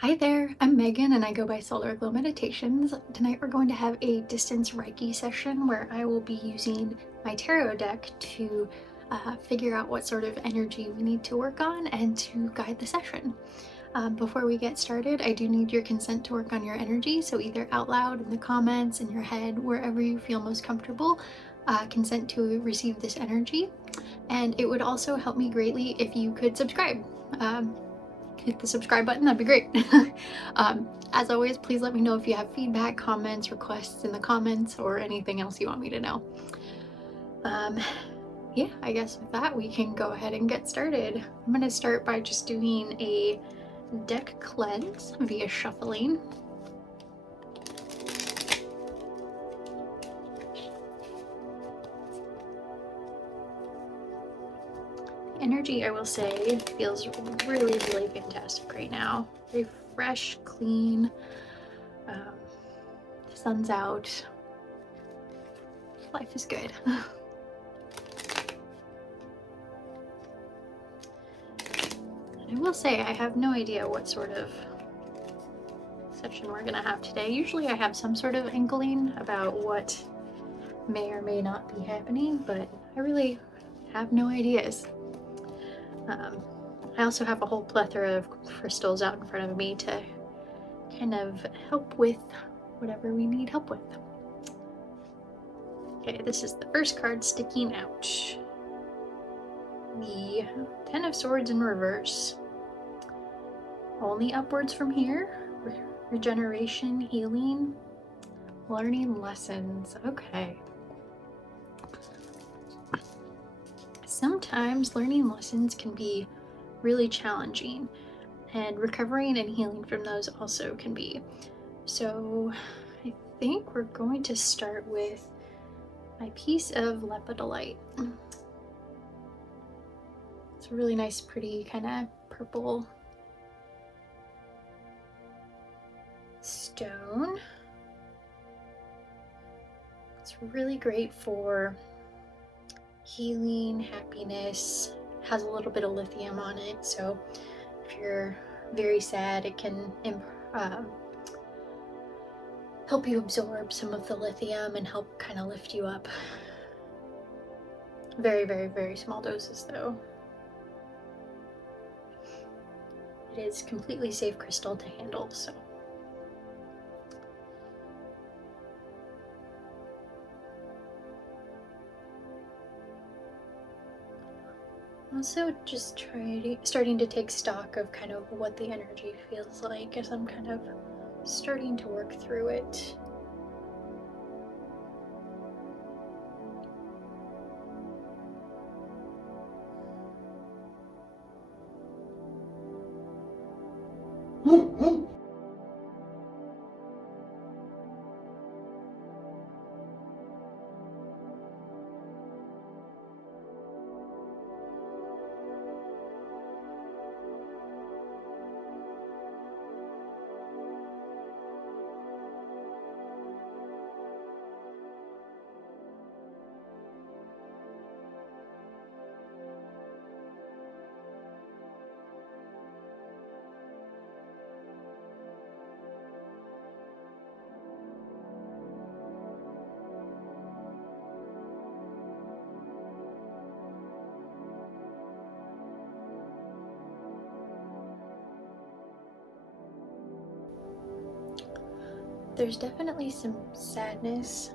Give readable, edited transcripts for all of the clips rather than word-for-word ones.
Hi there, I'm Megan and I go by Solar Glow Meditations. Tonight we're going to have a distance Reiki session where I will be using my tarot deck to figure out what sort of energy we need to work on and to guide the session. Before we get started, I do need your consent to work on your energy, so either out loud, in the comments, in your head, wherever you feel most comfortable, consent to receive this energy. And it would also help me greatly if you could subscribe. Hit the subscribe button, that'd be great. As always, please let me know if you have feedback, comments, requests in the comments, or anything else you want me to know. Yeah, I guess with that, we can go ahead and get started. I'm going to start by just doing a deck cleanse via shuffling. The energy, I will say, feels really, really fantastic right now. Very fresh, clean. The sun's out. Life is good. I will say I have no idea what sort of session we're gonna have today. Usually I have some sort of inkling about what may or may not be happening, but I really have no ideas. I also have a whole plethora of crystals out in front of me to kind of help with whatever we need help with. Okay, this is the first card sticking out. The Ten of Swords in reverse. Only upwards from here. Regeneration, healing, learning lessons. Okay. Sometimes learning lessons can be really challenging, and recovering and healing from those also can be. So I think we're going to start with my piece of lepidolite. It's a really nice, pretty kind of purple stone. It's really great for healing, happiness. Has a little bit of lithium on it, so if you're very sad, it can help you absorb some of the lithium and help kind of lift you up. Very, very, very small doses though. It is completely safe crystal to handle, so. Also just starting to take stock of kind of what the energy feels like as I'm kind of starting to work through it. There's definitely some sadness.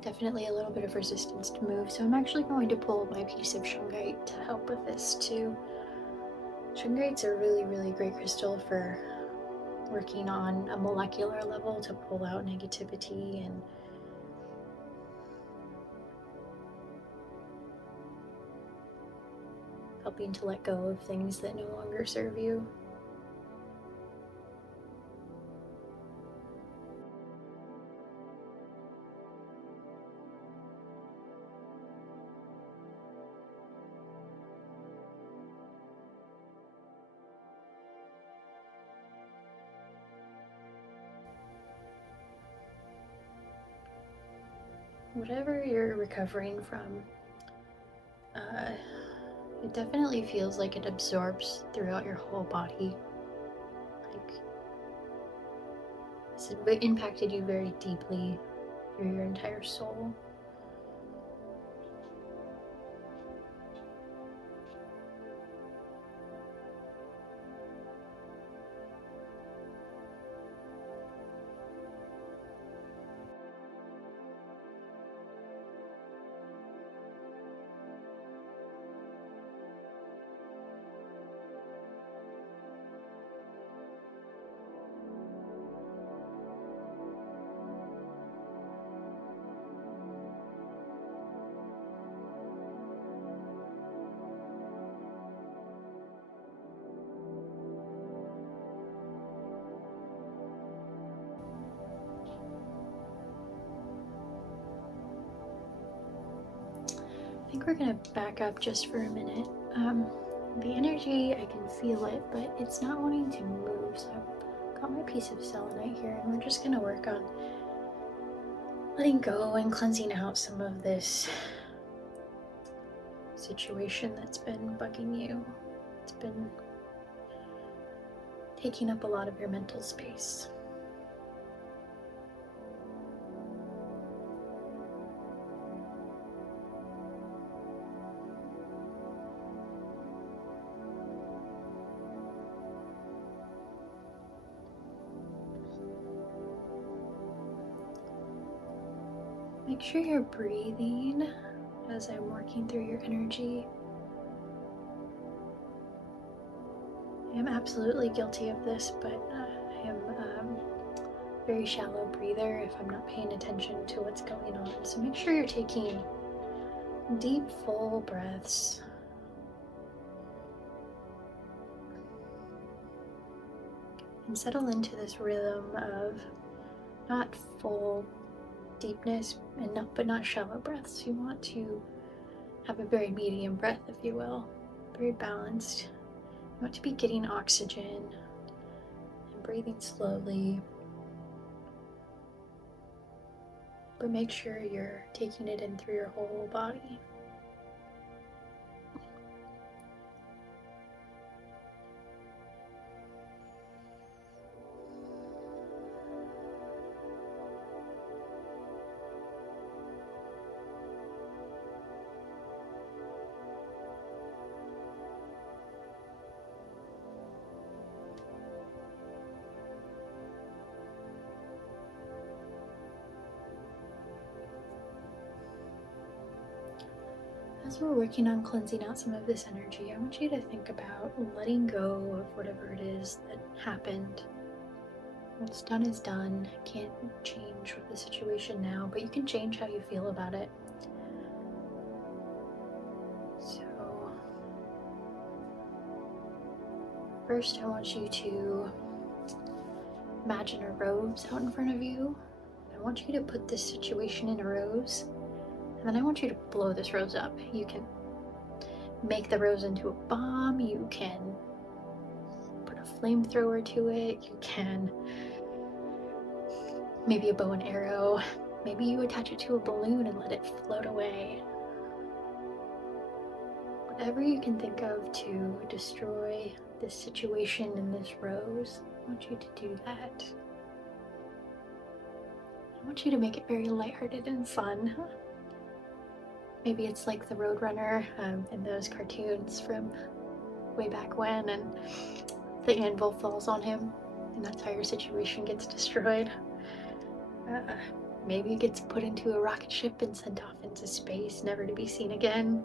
Definitely a little bit of resistance to move, so I'm actually going to pull my piece of shungite to help with this too. Shungite's a really, really great crystal for working on a molecular level to pull out negativity and helping to let go of things that no longer serve you. Whatever you're recovering from, It definitely feels like it absorbs throughout your whole body. Like it impacted you very deeply through your entire soul. I think we're gonna back up just for a minute. The energy, I can feel it, but it's not wanting to move. So I've got my piece of selenite here, and we're just gonna work on letting go and cleansing out some of this situation that's been bugging you. It's been taking up a lot of your mental space. Make sure you're breathing as I'm working through your energy. I am absolutely guilty of this, but I am a very shallow breather if I'm not paying attention to what's going on. So make sure you're taking deep, full breaths. And settle into this rhythm of not full deepness and but not shallow breaths. You want to have a very medium breath, if you will, very balanced. You want to be getting oxygen and breathing slowly, but make sure you're taking it in through your whole body. As we're working on cleansing out some of this energy, I want you to think about letting go of whatever it is that happened. What's done is done. Can't change with the situation now, but you can change how you feel about it. So, first I want you to imagine a rose out in front of you. I want you to put this situation in a rose, and then I want you to blow this rose up. You can make the rose into a bomb, you can put a flamethrower to it, you can maybe a bow and arrow, maybe you attach it to a balloon and let it float away. Whatever you can think of to destroy this situation in this rose, I want you to do that. I want you to make it very lighthearted and fun. Maybe it's like the Roadrunner in those cartoons from way back when, and the anvil falls on him, and that's how your situation gets destroyed. Maybe it gets put into a rocket ship and sent off into space, never to be seen again.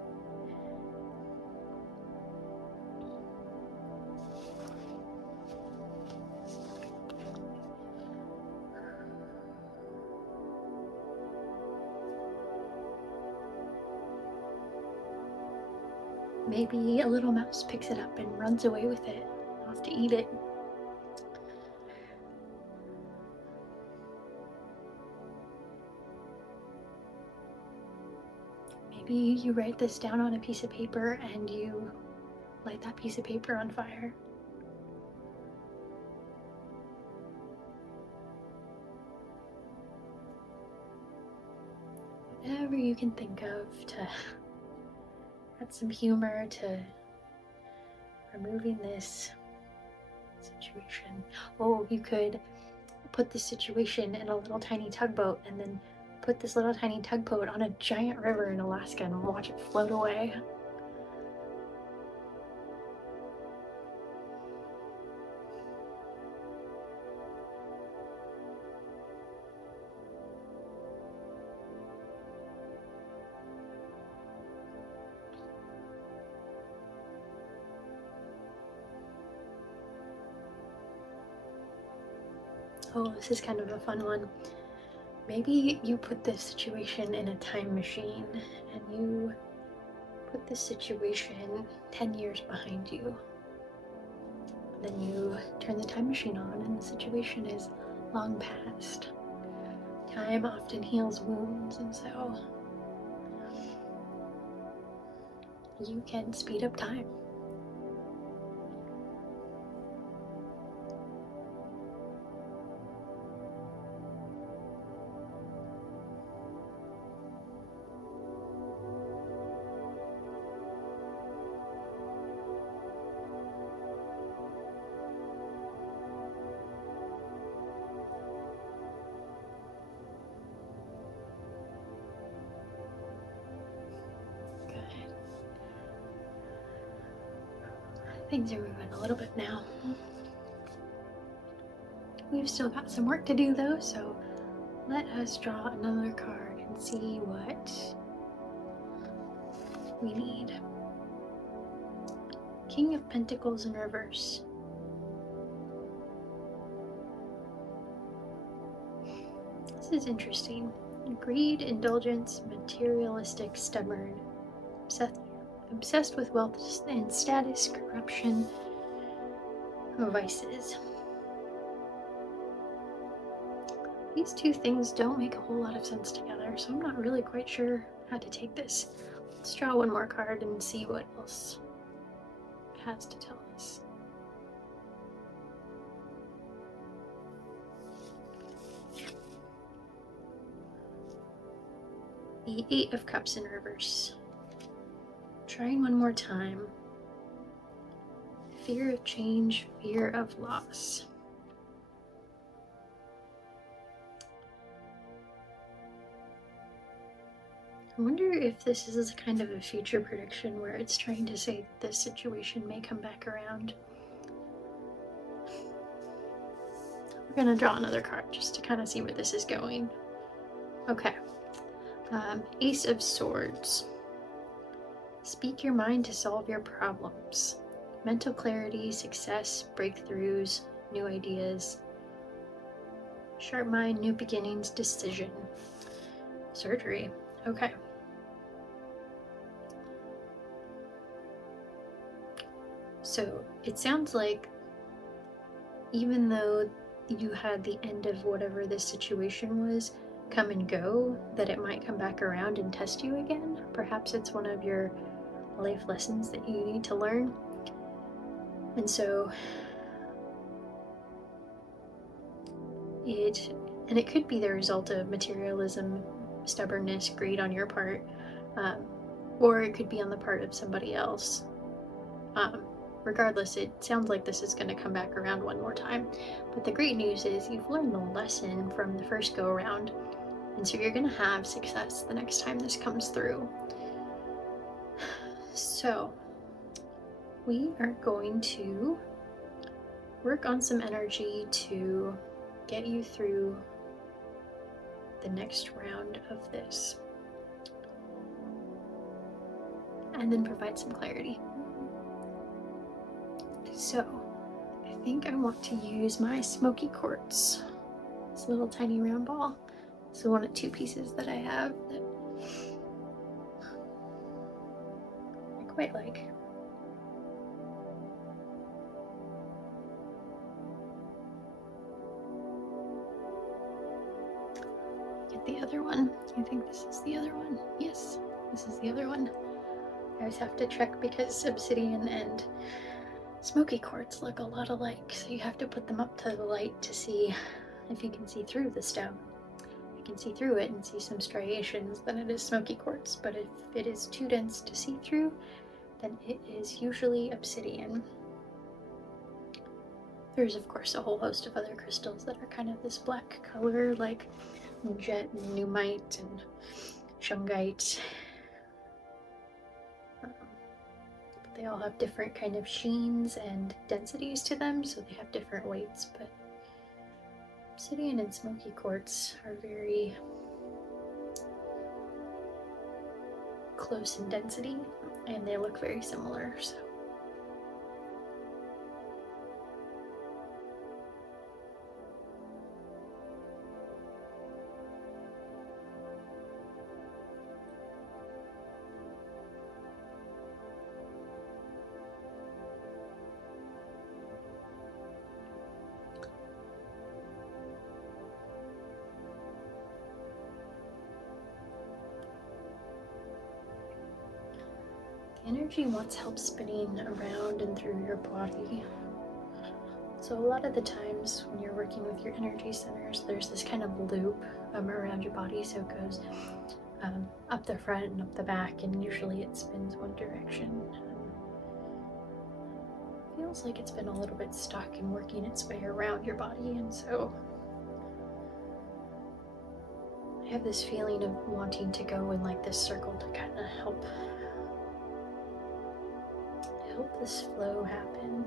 Maybe a little mouse picks it up and runs away with it, off to eat it. Maybe you write this down on a piece of paper and you light that piece of paper on fire. Whatever you can think of to add some humor to removing this situation. Oh, you could put this situation in a little tiny tugboat and then put this little tiny tugboat on a giant river in Alaska and watch it float away. Oh, this is kind of a fun one. Maybe you put this situation in a time machine and you put this situation 10 years behind you. Then you turn the time machine on and the situation is long past. Time often heals wounds, and so you can speed up time. Things are moving a little bit now. We've still got some work to do though, so let us draw another card and see what we need. King of Pentacles in reverse. This is interesting. Greed, indulgence, materialistic, stubborn, obsessed with wealth and status, corruption, vices. These two things don't make a whole lot of sense together, so I'm not really quite sure how to take this. Let's draw one more card and see what else it has to tell us. The Eight of Cups in reverse. Trying one more time. Fear of change, fear of loss. I wonder if this is kind of a future prediction where it's trying to say that this situation may come back around. We're gonna draw another card just to kind of see where this is going. Okay. Ace of Swords. Speak your mind to solve your problems. Mental clarity, success, breakthroughs, new ideas. Sharp mind, new beginnings, decision. Surgery. Okay. So it sounds like even though you had the end of whatever this situation was come and go, that it might come back around and test you again. Perhaps it's one of your life lessons that you need to learn. And so it could be the result of materialism, stubbornness, greed on your part, or it could be on the part of somebody else. Regardless, it sounds like this is going to come back around one more time. But the great news is you've learned the lesson from the first go around, and so you're going to have success the next time this comes through. So we are going to work on some energy to get you through the next round of this, and then provide some clarity. So I think I want to use my smoky quartz, this little tiny round ball. This is one of two pieces that I have that I quite like. Get the other one. I think this is the other one. Yes, this is the other one. I always have to check because obsidian and smoky quartz look a lot alike, so you have to put them up to the light to see if you can see through the stone. I can see through it and see some striations, then it is smoky quartz. But if it is too dense to see through, then it is usually obsidian. There's of course a whole host of other crystals that are kind of this black color, like jet and numite and shungite. But they all have different kind of sheens and densities to them, so they have different weights. But obsidian and smoky quartz are very close in density, and they look very similar. So energy wants help spinning around and through your body. So a lot of the times when you're working with your energy centers, there's this kind of loop around your body. So it goes up the front and up the back, and usually it spins one direction. Feels like it's been a little bit stuck and working its way around your body, and so I have this feeling of wanting to go in like this circle to kind of help this flow happen.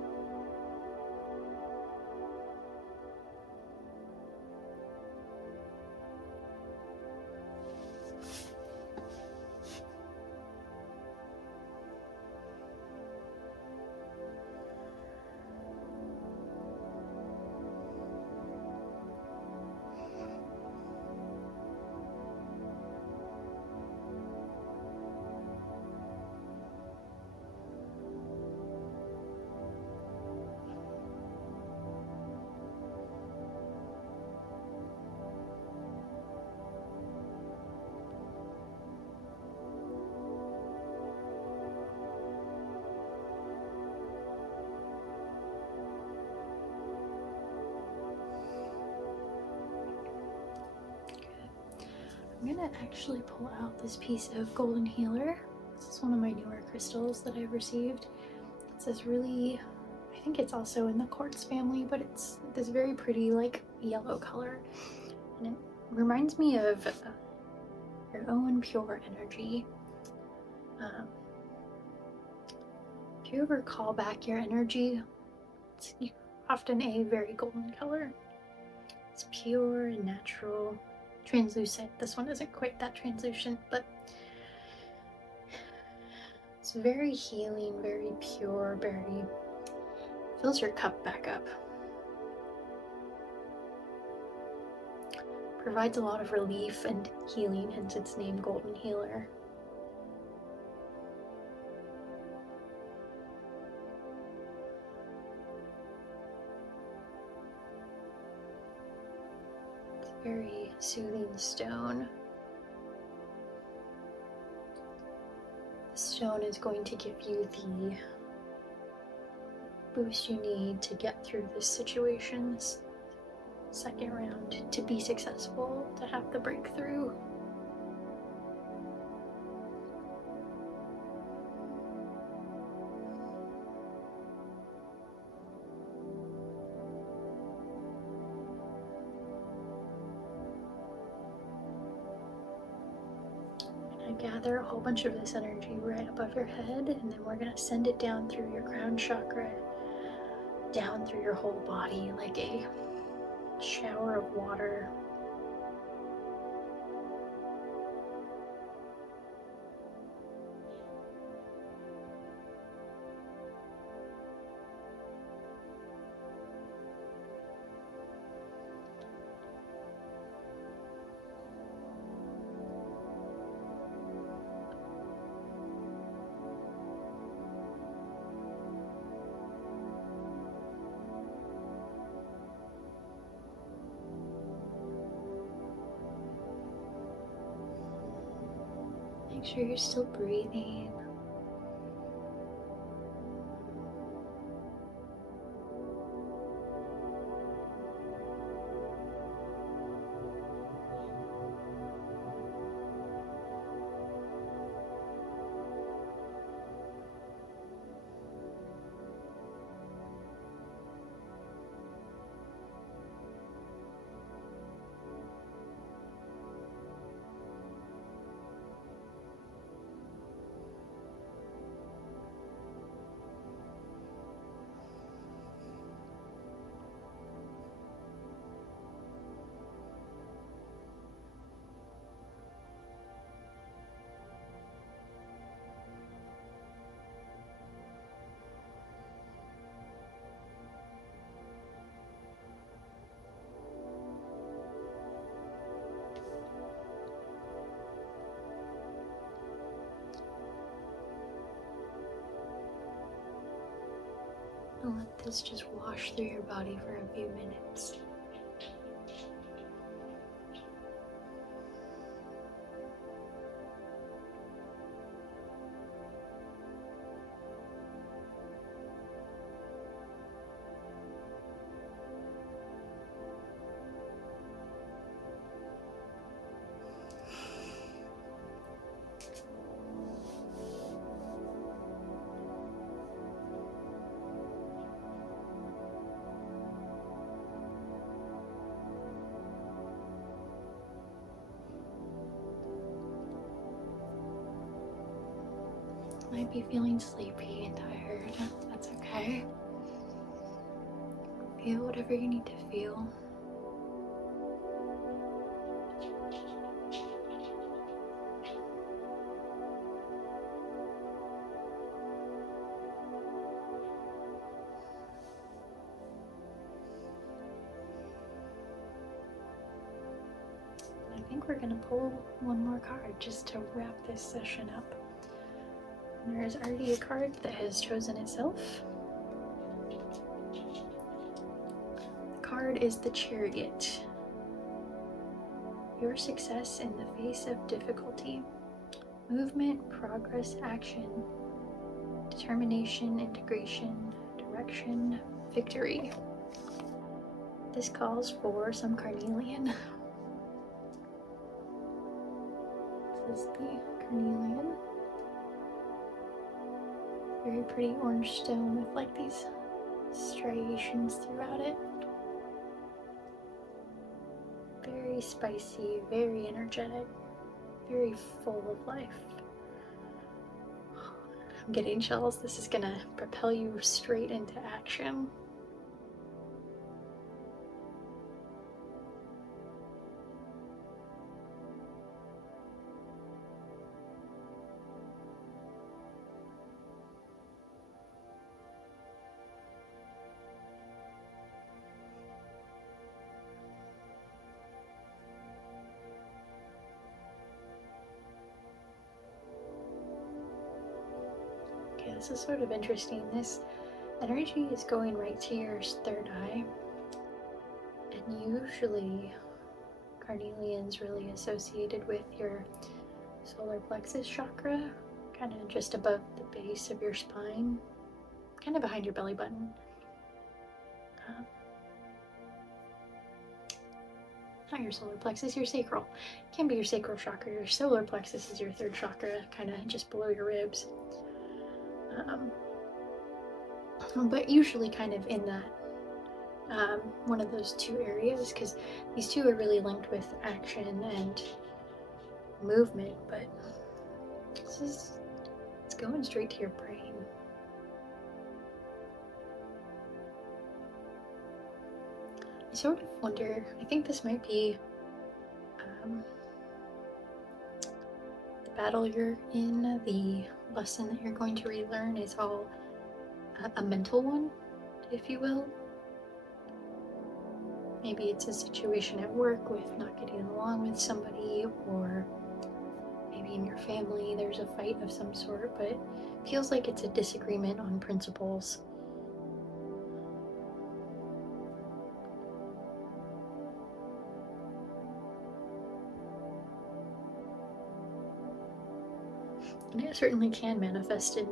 I'm gonna actually pull out this piece of golden healer. This is one of my newer crystals that I've received. It's this really, I think it's also in the quartz family, but it's this very pretty like yellow color, and it reminds me of your own pure energy. If you ever call back your energy, it's often a very golden color. It's pure and natural, translucent. This one isn't quite that translucent, but it's very healing, very pure, very fills your cup back up. Provides a lot of relief and healing, hence its name, Golden Healer. It's a very soothing stone. The stone is going to give you the boost you need to get through this situation, this second round, to be successful, to have the breakthrough. Gather a whole bunch of this energy right above your head, and then we're going to send it down through your crown chakra, down through your whole body like a shower of water. Make sure you're still breathing. And let this just wash through your body for a few minutes. Might be feeling sleepy and tired. That's okay. Feel whatever you need to feel. I think we're gonna pull one more card just to wrap this session up. There's already a card that has chosen itself. The card is the Chariot. Your success in the face of difficulty. Movement, progress, action. Determination, integration, direction, victory. This calls for some carnelian. This is the carnelian. Very pretty orange stone with like these striations throughout it. Very spicy, very energetic, very full of life. I'm getting chills. This is gonna propel you straight into action. This is sort of interesting. This energy is going right to your third eye, and usually carnelian's really associated with your solar plexus chakra, kind of just above the base of your spine, kind of behind your belly button. Not your solar plexus, your sacral. It can be your sacral chakra. Your solar plexus is your third chakra, kind of just below your ribs. But usually kind of in that one of those two areas, because these two are really linked with action and movement, but it's going straight to your brain. I sort of wonder, I think this might be the battle you're in, the lesson that you're going to relearn is all a mental one, if you will. Maybe it's a situation at work with not getting along with somebody, or maybe in your family there's a fight of some sort, but it feels like it's a disagreement on principles. And it certainly can manifest in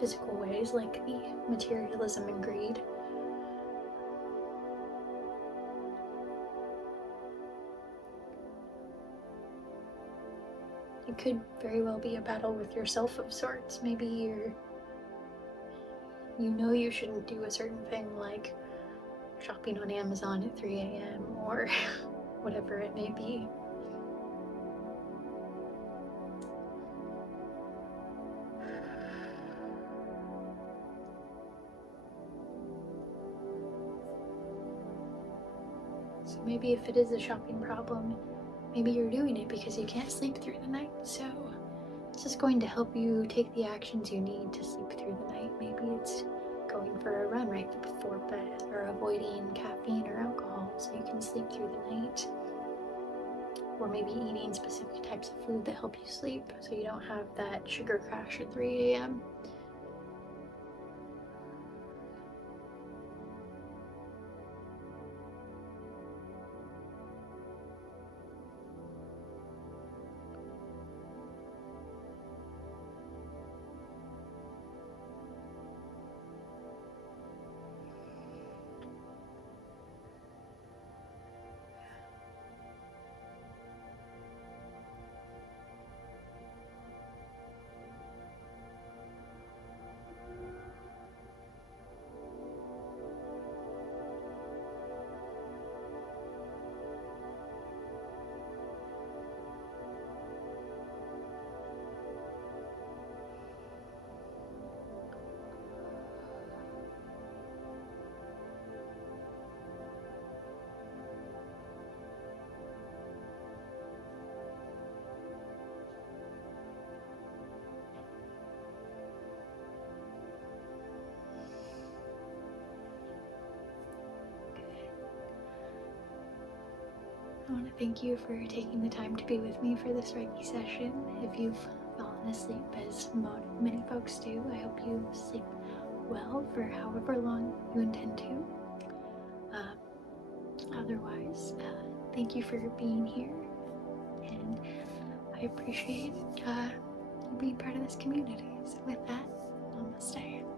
physical ways, like the materialism and greed. It could very well be a battle with yourself of sorts. Maybe you know you shouldn't do a certain thing, like shopping on Amazon at 3 a.m. or whatever it may be. So maybe if it is a shopping problem, maybe you're doing it because you can't sleep through the night. So this is going to help you take the actions you need to sleep through the night. Maybe it's going for a run right before bed, or avoiding caffeine or alcohol so you can sleep through the night. Or maybe eating specific types of food that help you sleep so you don't have that sugar crash at 3 a.m. want to thank you for taking the time to be with me for this Reiki session. If you've fallen asleep, as many folks do, I hope you sleep well for however long you intend to. Otherwise, thank you for being here, and I appreciate you being part of this community. So with that, namaste.